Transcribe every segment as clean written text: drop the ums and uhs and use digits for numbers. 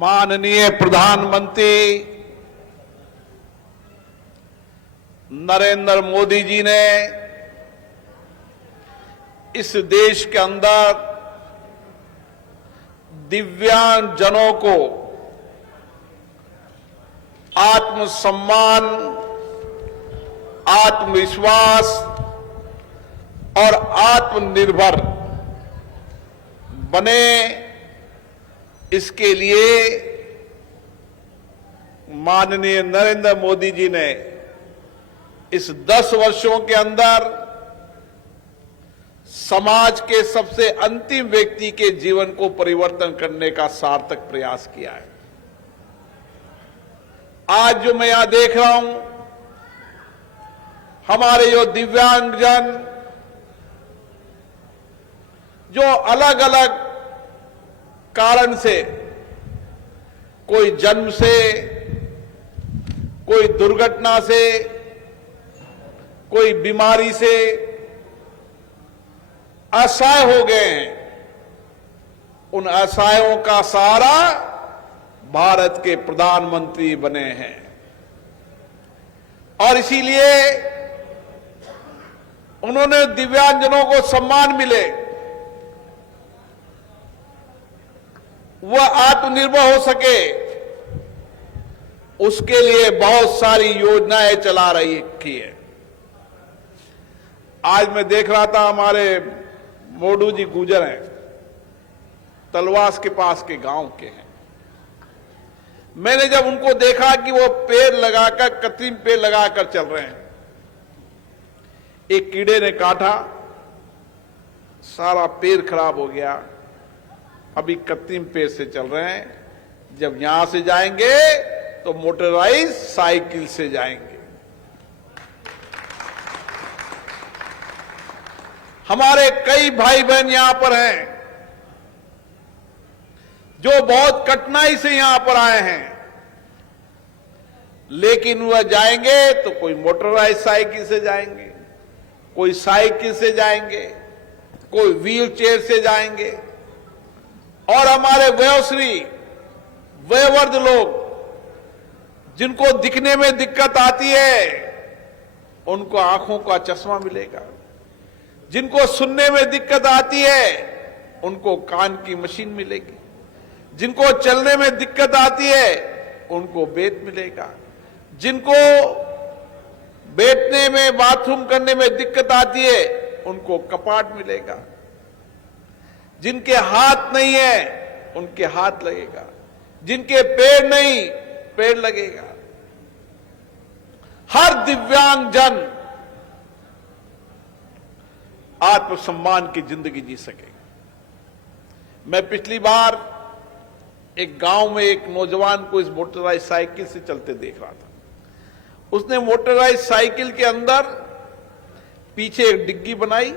माननीय प्रधानमंत्री नरेंद्र मोदी जी ने इस देश के अंदर दिव्यांग जनों को आत्मसम्मान, आत्मविश्वास और आत्मनिर्भर बने, इसके लिए माननीय नरेंद्र मोदी जी ने इस 10 वर्षों के अंदर समाज के सबसे अंतिम व्यक्ति के जीवन को परिवर्तन करने का सार्थक प्रयास किया है। आज जो मैं यहां देख रहा हूं, हमारे जो दिव्यांगजन जो अलग अलग कारण से, कोई जन्म से, कोई दुर्घटना से, कोई बीमारी से असहाय हो गए हैं, उन असहायों का सहारा भारत के प्रधानमंत्री बने हैं। और इसीलिए उन्होंने दिव्यांगजनों को सम्मान मिले, वह आत्मनिर्भर हो सके, उसके लिए बहुत सारी योजनाएं चला रही की है। आज मैं देख रहा था, हमारे मोडू जी गुजर हैं, तलवास के पास के गांव के हैं। मैंने जब उनको देखा कि वो पेड़ लगाकर, कृत्रिम पेड़ लगाकर चल रहे हैं, एक कीड़े ने काटा, सारा पेड़ खराब हो गया, अभी कृत्रिम पेड़ से चल रहे हैं। जब यहां से जाएंगे तो मोटराइज साइकिल से जाएंगे। हमारे कई भाई बहन यहां पर हैं जो बहुत कठिनाई से यहां पर आए हैं, लेकिन वह जाएंगे तो कोई मोटराइज साइकिल से जाएंगे, कोई साइकिल से जाएंगे, कोई व्हील चेयर से जाएंगे। और हमारे वयोश्री, वयोवृद्ध लोग जिनको दिखने में दिक्कत आती है, उनको आंखों का चश्मा मिलेगा। जिनको सुनने में दिक्कत आती है, उनको कान की मशीन मिलेगी। जिनको चलने में दिक्कत आती है, उनको बेड मिलेगा। जिनको बैठने में, बाथरूम करने में दिक्कत आती है, उनको कपाट मिलेगा। जिनके हाथ नहीं है, उनके हाथ लगेगा। जिनके पैर नहीं, पैर लगेगा। हर दिव्यांग जन आत्मसम्मान की जिंदगी जी सके। मैं पिछली बार एक गांव में एक नौजवान को इस मोटराइज साइकिल से चलते देख रहा था। उसने मोटराइज साइकिल के अंदर पीछे एक डिग्गी बनाई,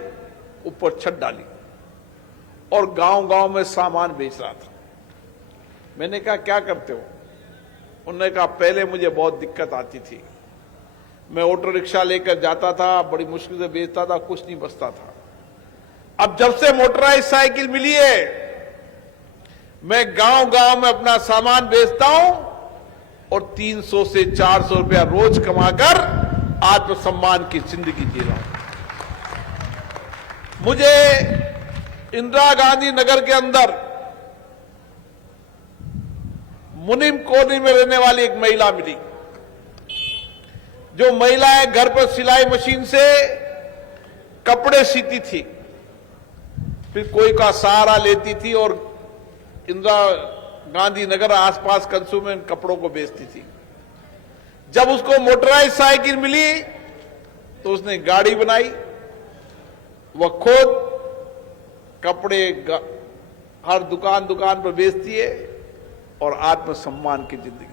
ऊपर छत डाली और गांव-गांव में सामान बेच रहा था। मैंने कहा, क्या करते हो? उन्होंने कहा, पहले मुझे बहुत दिक्कत आती थी, मैं ऑटो रिक्शा लेकर जाता था, बड़ी मुश्किल से बेचता था, कुछ नहीं बचता था। अब जब से मोटराइज साइकिल मिली है, मैं गांव-गांव में अपना सामान बेचता हूं और 300 से 400 रुपया रोज कमाकर आत्मसम्मान की जिंदगी जी रहा हूं। मुझे इंदिरा गांधी नगर के अंदर मुनीम कॉलोनी में रहने वाली एक महिला मिली, जो महिलाएं घर पर सिलाई मशीन से कपड़े सीती थी, फिर कोई का सहारा लेती थी और इंदिरा गांधी नगर आसपास कंज्यूमर कपड़ों को बेचती थी। जब उसको मोटराइज साइकिल मिली तो उसने गाड़ी बनाई, वह खुद कपड़े हर दुकान दुकान पर बेचती है और आत्मसम्मान की जिंदगी।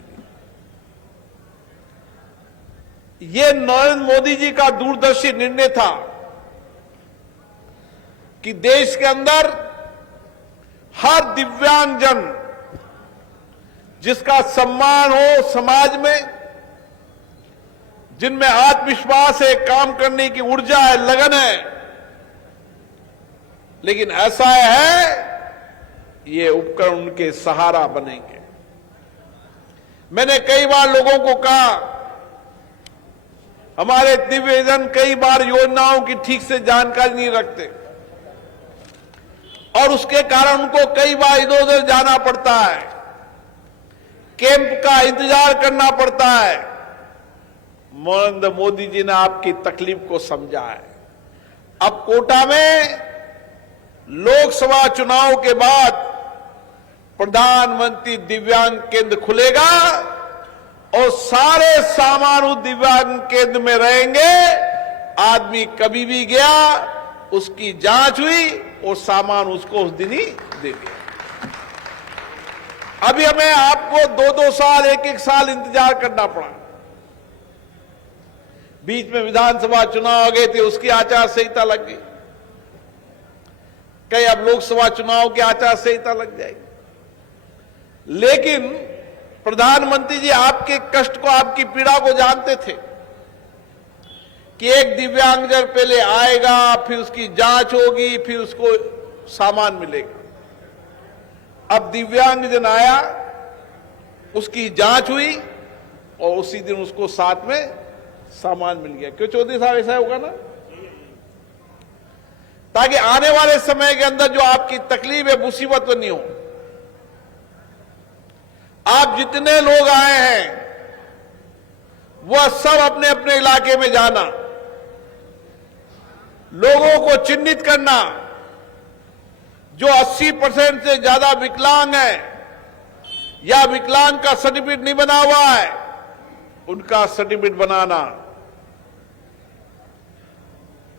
ये नरेंद्र मोदी जी का दूरदर्शी निर्णय था कि देश के अंदर हर दिव्यांगजन जिसका सम्मान हो समाज में, जिनमें आत्मविश्वास है, काम करने की ऊर्जा है, लगन है, लेकिन ऐसा है ये उपकरण उनके सहारा बनेंगे। मैंने कई बार लोगों को कहा, हमारे दिव्यांगजन कई बार योजनाओं की ठीक से जानकारी नहीं रखते और उसके कारण उनको कई बार इधर उधर जाना पड़ता है, कैंप का इंतजार करना पड़ता है। नरेंद्र मोदी जी ने आपकी तकलीफ को समझा है। अब कोटा में लोकसभा चुनाव के बाद प्रधानमंत्री दिव्यांग केंद्र खुलेगा और सारे सामान उस दिव्यांग केंद्र में रहेंगे। आदमी कभी भी गया, उसकी जांच हुई और सामान उसको उस दिन ही दे दिया। अभी हमें आपको 2-2 साल, 1-1 साल इंतजार करना पड़ा। बीच में विधानसभा चुनाव आ गए थे, उसकी आचार संहिता लग गई। कई अब लोकसभा चुनाव की आचार संहिता लग जाएगी। लेकिन प्रधानमंत्री जी आपके कष्ट को, आपकी पीड़ा को जानते थे कि एक दिव्यांगजन पहले आएगा, फिर उसकी जांच होगी, फिर उसको सामान मिलेगा। अब दिव्यांगजन आया, उसकी जांच हुई और उसी दिन उसको साथ में सामान मिल गया। क्यों चौधरी साहब, ऐसा होगा ना, ताकि आने वाले समय के अंदर जो आपकी तकलीफ है, मुसीबत तो नहीं हो। आप जितने लोग आए हैं वह सब अपने अपने इलाके में जाना, लोगों को चिन्हित करना। जो 80% से ज्यादा विकलांग है या विकलांग का सर्टिफिकेट नहीं बना हुआ है, उनका सर्टिफिकेट बनाना।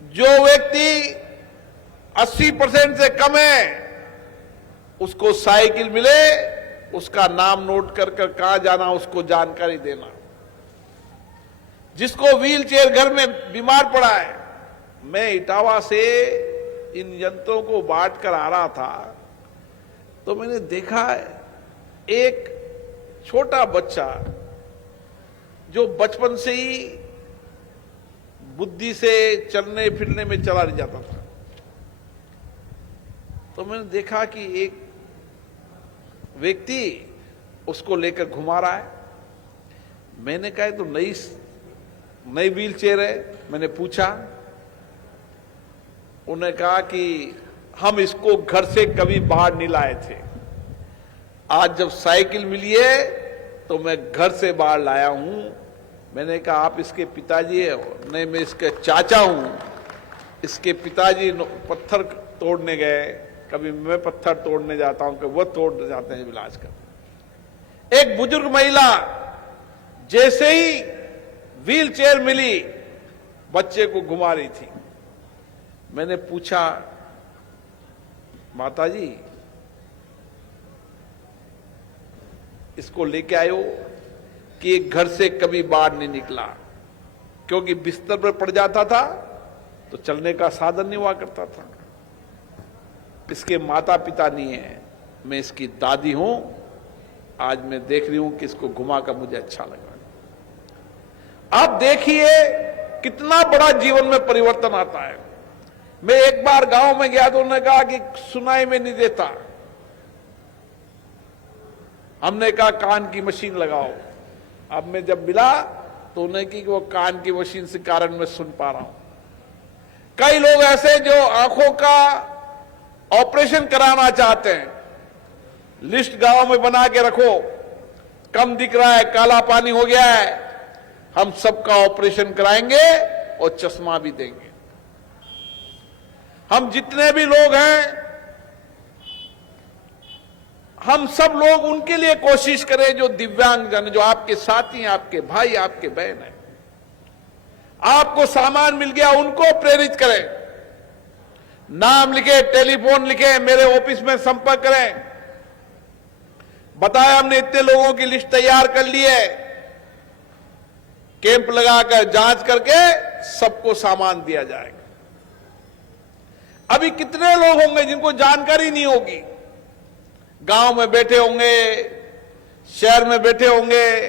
जो व्यक्ति 80% से कम है, उसको साइकिल मिले, उसका नाम नोट कर कर कहां जाना उसको जानकारी देना। जिसको व्हील चेयर घर में बीमार पड़ा है, मैं इटावा से इन यंत्रों को बांट कर आ रहा था तो मैंने देखा एक छोटा बच्चा जो बचपन से ही बुद्धि से चलने फिरने में चला नहीं जाता था। तो मैंने देखा कि एक व्यक्ति उसको लेकर घुमा रहा है। मैंने कहा तो नई व्हील चेयर है। मैंने पूछा, उन्होंने कहा कि हम इसको घर से कभी बाहर नहीं लाए थे, आज जब साइकिल मिली है तो मैं घर से बाहर लाया हूं। मैंने कहा आप इसके पिताजी हैं? नहीं, मैं इसके चाचा हूं। इसके पिताजी पत्थर तोड़ने गए, कभी मैं पत्थर तोड़ने जाता हूं, कभी वो तोड़ जाते हैं इलाज कर। एक बुजुर्ग महिला जैसे ही व्हील चेयर मिली, बच्चे को घुमा रही थी। मैंने पूछा, माताजी इसको लेके आए हो कि एक घर से कभी बाहर नहीं निकला, क्योंकि बिस्तर पर पड़ जाता था तो चलने का साधन नहीं हुआ करता था। इसके माता पिता नहीं है, मैं इसकी दादी हूं। आज मैं देख रही हूं कि इसको घुमाकर मुझे अच्छा लगा। आप देखिए कितना बड़ा जीवन में परिवर्तन आता है। मैं एक बार गांव में गया तो उन्होंने कहा कि सुनाई में नहीं देता। हमने कहा कान की मशीन लगाओ। अब मैं जब मिला तो उन्होंने की वो कान की मशीन से कारण मैं सुन पा रहा हूं। कई लोग ऐसे जो आंखों का ऑपरेशन कराना चाहते हैं, लिस्ट गांव में बना के रखो, कम दिख रहा है, काला पानी हो गया है, हम सबका ऑपरेशन कराएंगे और चश्मा भी देंगे। हम जितने भी लोग हैं, हम सब लोग उनके लिए कोशिश करें जो दिव्यांगजन, जो आपके साथी हैं, आपके भाई, आपके बहन हैं। आपको सामान मिल गया, उनको प्रेरित करें। नाम लिखे, टेलीफोन लिखे, मेरे ऑफिस में संपर्क करें। बताया हमने इतने लोगों की लिस्ट तैयार कर ली है, कैंप लगाकर जांच करके सबको सामान दिया जाएगा। अभी कितने लोग होंगे जिनको जानकारी नहीं होगी, गांव में बैठे होंगे, शहर में बैठे होंगे,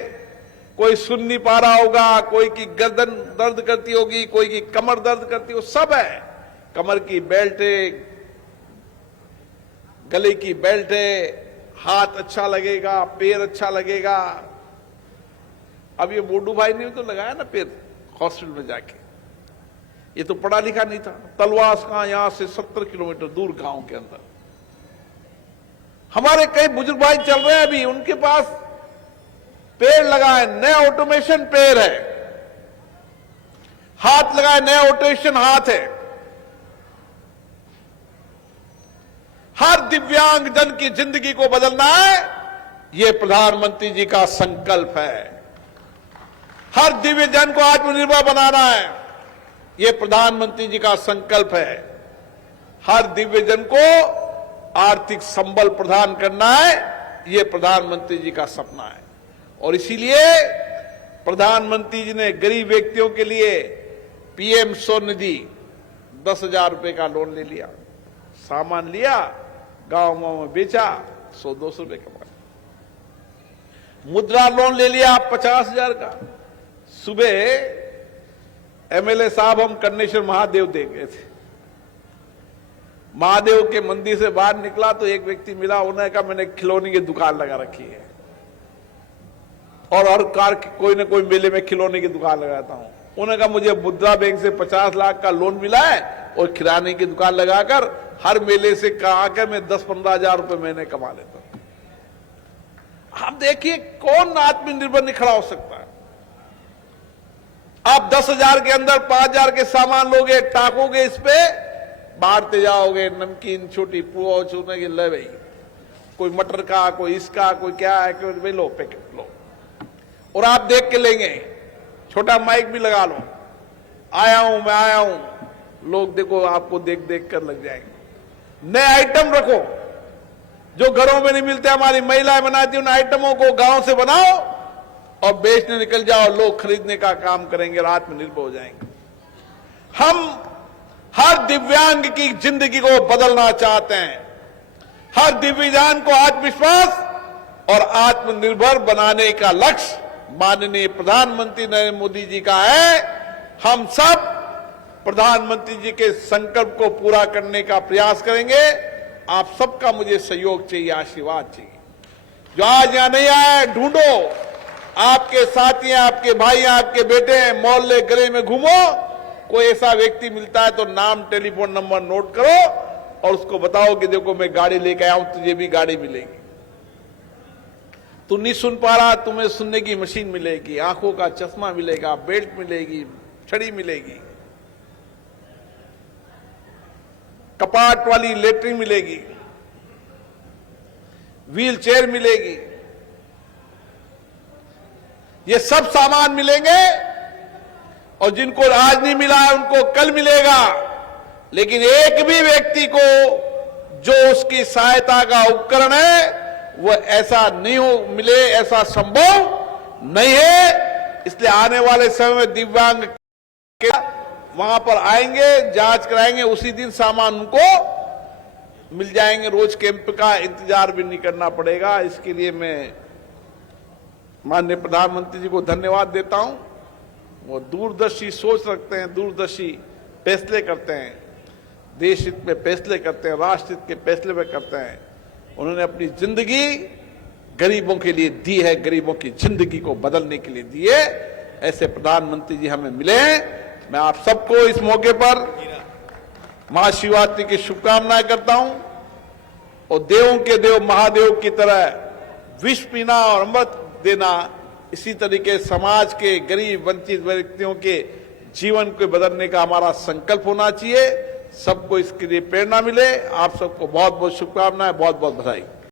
कोई सुन नहीं पा रहा होगा, कोई की गर्दन दर्द करती होगी, कोई की कमर दर्द करती हो, सब है। कमर की बेल्ट है, गले की बेल्ट है, हाथ अच्छा लगेगा, पैर अच्छा लगेगा, अब ये बोडू भाई ने तो लगाया ना फिर हॉस्पिटल में जाके, ये तो पढ़ा लिखा नहीं था। तलवास का यहां से 70 किलोमीटर दूर गांव के अंदर हमारे कई बुजुर्ग भाई चल रहे हैं, अभी उनके पास पेड़ लगाए, नया ऑटोमेशन पेड़ है, हाथ लगाए, नया ऑटोमेशन हाथ है। हर दिव्यांग जन की जिंदगी को बदलना है, यह प्रधानमंत्री जी का संकल्प है। हर दिव्य जन को आत्मनिर्भर बनाना है, यह प्रधानमंत्री जी का संकल्प है। हर दिव्य जन को आर्थिक संबल प्रदान करना है, यह प्रधानमंत्री जी का सपना है। और इसीलिए प्रधानमंत्री जी ने गरीब व्यक्तियों के लिए पीएम स्वनिधि 10,000 रुपए का लोन ले लिया, सामान लिया, गांव में बेचा, 100-200 रुपए कमा। मुद्रा लोन ले लिया 50,000 का। सुबह एमएलए साहब हम कर्णेश्वर महादेव देख गए थे, महादेव के मंदिर से बाहर निकला तो एक व्यक्ति मिला, उन्होंने कहा मैंने खिलौने की दुकान लगा रखी है और हर कार कोई ना कोई मेले में खिलौने की दुकान लगाता हूं। उन्होंने कहा मुझे मुद्रा बैंक से 50 लाख का लोन मिला है और किराने की दुकान लगाकर हर मेले से आकर मैं 10-15 हजार रुपए महीने कमा लेता हूं। आप देखिए कौन आत्मनिर्भर नहीं खड़ा हो सकता है। आप 10,000 के अंदर 5,000 के सामान लोगे, टाकोगे, इस पे बांटते जाओगे, नमकीन छोटी पुआ चूरने की ले भाई, कोई मटर का, कोई इसका, कोई क्या है, कोई लो पैकेट लो, और आप देख के लेंगे। छोटा माइक भी लगा लो, आया हूं मैं, आया हूं, लोग देखो आपको देख देख कर लग जाएंगे। नए आइटम रखो जो घरों में नहीं मिलते, हमारी महिलाएं बनाती उन आइटमों को गांव से बनाओ और बेचने निकल जाओ, लोग खरीदने का काम करेंगे और आत्मनिर्भर हो जाएंगे। हम हर दिव्यांग की जिंदगी को बदलना चाहते हैं, हर दिव्यांग को आत्मविश्वास और आत्मनिर्भर बनाने का लक्ष्य माननीय प्रधानमंत्री नरेंद्र मोदी जी का है। हम सब प्रधानमंत्री जी के संकल्प को पूरा करने का प्रयास करेंगे। आप सबका मुझे सहयोग चाहिए, आशीर्वाद चाहिए। जो आज यहां नहीं आए, ढूंढो, आपके साथी हैं, आपके भाई हैं, आपके बेटे हैं, मोहल्ले गले में घूमो, कोई ऐसा व्यक्ति मिलता है तो नाम टेलीफोन नंबर नोट करो और उसको बताओ कि देखो मैं गाड़ी लेके आया हूं, तुझे भी गाड़ी मिलेगी। तू नहीं सुन पा रहा, तुम्हें सुनने की मशीन मिलेगी, आंखों का चश्मा मिलेगा, बेल्ट मिलेगी, छड़ी मिलेगी, कपाट वाली लेटरिन मिलेगी, व्हील चेयर मिलेगी, ये सब सामान मिलेंगे। और जिनको आज नहीं मिला है उनको कल मिलेगा। लेकिन एक भी व्यक्ति को जो उसकी सहायता का उपकरण है वो ऐसा नहीं हो मिले, ऐसा संभव नहीं है। इसलिए आने वाले समय में दिव्यांग के वहां पर आएंगे, जांच कराएंगे, उसी दिन सामान उनको मिल जाएंगे। रोज कैंप का इंतजार भी नहीं करना पड़ेगा। इसके लिए मैं माननीय प्रधानमंत्री जी को धन्यवाद देता हूं। वो दूरदर्शी सोच रखते हैं, दूरदर्शी फैसले करते हैं, देश हित में फैसले करते हैं, राष्ट्र हित के फैसले में करते हैं। उन्होंने अपनी जिंदगी गरीबों के लिए दी है, गरीबों की जिंदगी को बदलने के लिए दी है। ऐसे प्रधानमंत्री जी हमें मिले हैं। मैं आप सबको इस मौके पर महाशिवरात्रि की शुभकामनाएं करता हूं और देवों के देव महादेव की तरह विष पीना और अमृत देना, इसी तरीके समाज के गरीब वंचित व्यक्तियों के जीवन को बदलने का हमारा संकल्प होना चाहिए। सबको इसके लिए प्रेरणा मिले। आप सबको बहुत बहुत शुभकामनाएं, बहुत बहुत बधाई।